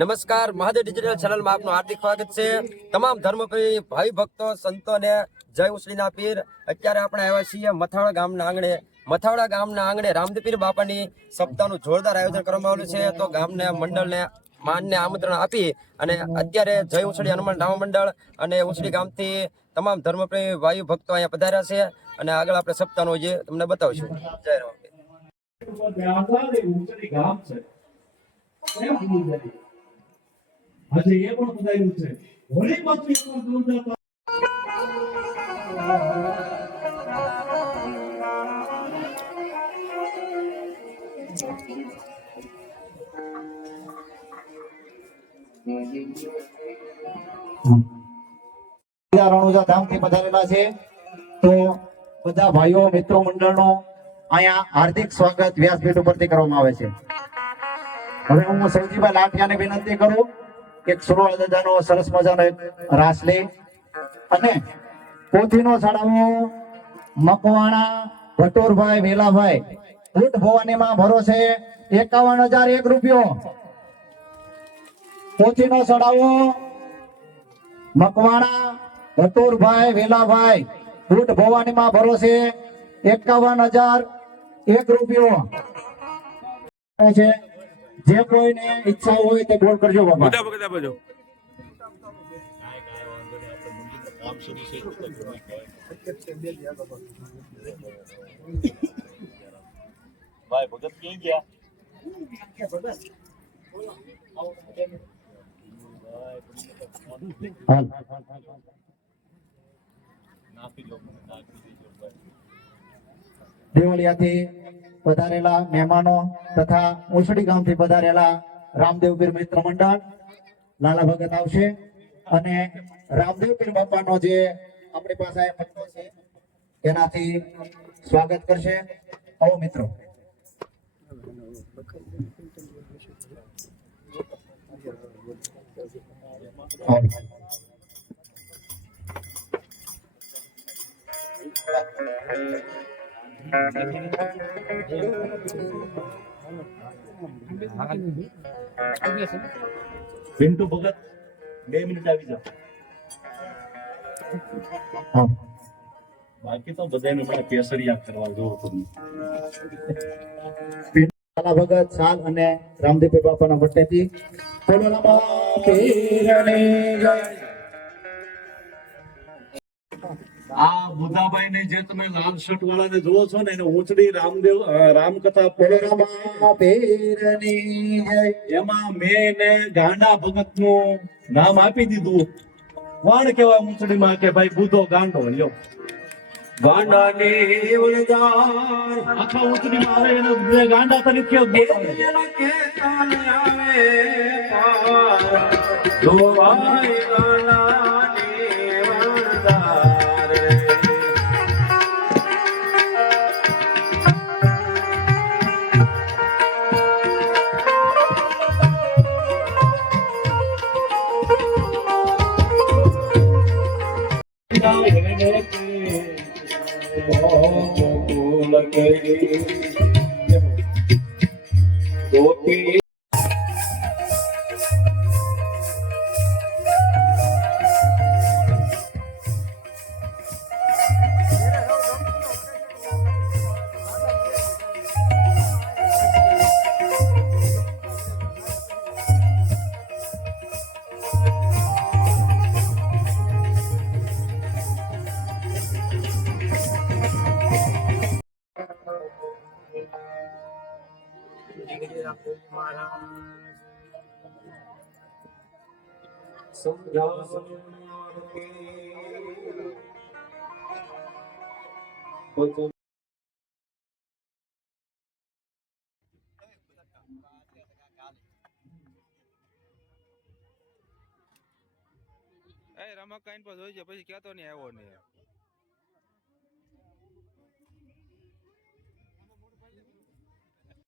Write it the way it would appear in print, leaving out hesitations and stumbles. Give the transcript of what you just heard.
નમસ્કાર, મહાદેવ ડિજિટલ ચેનલમાં આપનું હાર્દિક સ્વાગત છે। તમામ ધર્મપ્રેમી ભાઈ ભક્તો સંતોને જય ઉસળીના પીર। અત્યારે આપણે આવ્યા છીએ મથાવડા ગામના આંગણે રામદેવ પીર બાપાની સપ્તાહનું જોરદાર આયોજન કરવામાં આવેલું છે। તો ગામને મંડળને માનને આમંત્રણ આપી અને અત્યારે જય ઉસળી હનુમાન રામ મંડળ અને ઉસળી ગામથી તમામ ધર્મપ્રેમી ભાઈ ભક્તો અહીંયા પધાર્યા છે અને આગળ આપણે સપ્તાહનું જે તમને બતાવશું। જય રામ। રણુજા ધામથી પધારેલા છે તો બધા ભાઈઓ મિત્રો મંડળનો અહીંયા હાર્દિક સ્વાગત વ્યાસપીઠ ઉપરથી કરવામાં આવે છે। હવે હું સૌજીભાઈ લાઠિયાને વિનંતી કરું કે સુરોળ દાદાનો સરસ મજાનો એક રાસ લે અને પોથીનો ચડાવો મકવાણા ભટોરભાઈ વેલાભાઈ ઊંટ ભવાનીમાં ભરોસે 51,001 રૂપિયો। પોથીનો ચડાવો મકવાણા ભટોરભાઈ વેલાભાઈ ઊંટ ભવાનીમાં ભરોસે 51,001 રૂપિયો છે। જે કોઈને ઈચ્છા હોય તે બોલ કરજો બાબા। ભાઈ ભગત ક્યાં ગયા? દેવળિયાથી પધારેલા મહેમાનો તથા ઉસળી ગામથી પધારેલા રામદેવ પીર મિત્ર મંડળ લાલા ભગત આવશે અને રામદેવ પીર બાપાનો જે આપણી પાસે ભક્તો છે તેનાથી સ્વાગત કરશે। આવો મિત્રો। પિન્ટુ ભગત 2 મિનિટ આવી જાઓ। બાકી તો બધાને મને કેસરિયા કરવા જોવો તમે। લાલા ભગત સાલ અને રામદેવ પીર બાપાના વટેથી આ બુધાભાઈ ને જે તમે લાલ શર્ટ વાળા ને જોવો છો ને એને ઉંચડી રામદેવ રામકથા એમાં મેં ને ગાંડા ભગત નું નામ આપી દીધું। કોણ કેવા ઉંચડીમાં કે ભાઈ બુધો ગાંડો લ્યો ગાંડા ને આખા ઉંચડીમાં આવે એને ગાંડા તરીકે રમક કાઈન પર જોઈ છે પછી ક્યાં તો નહીં આવ્યો ને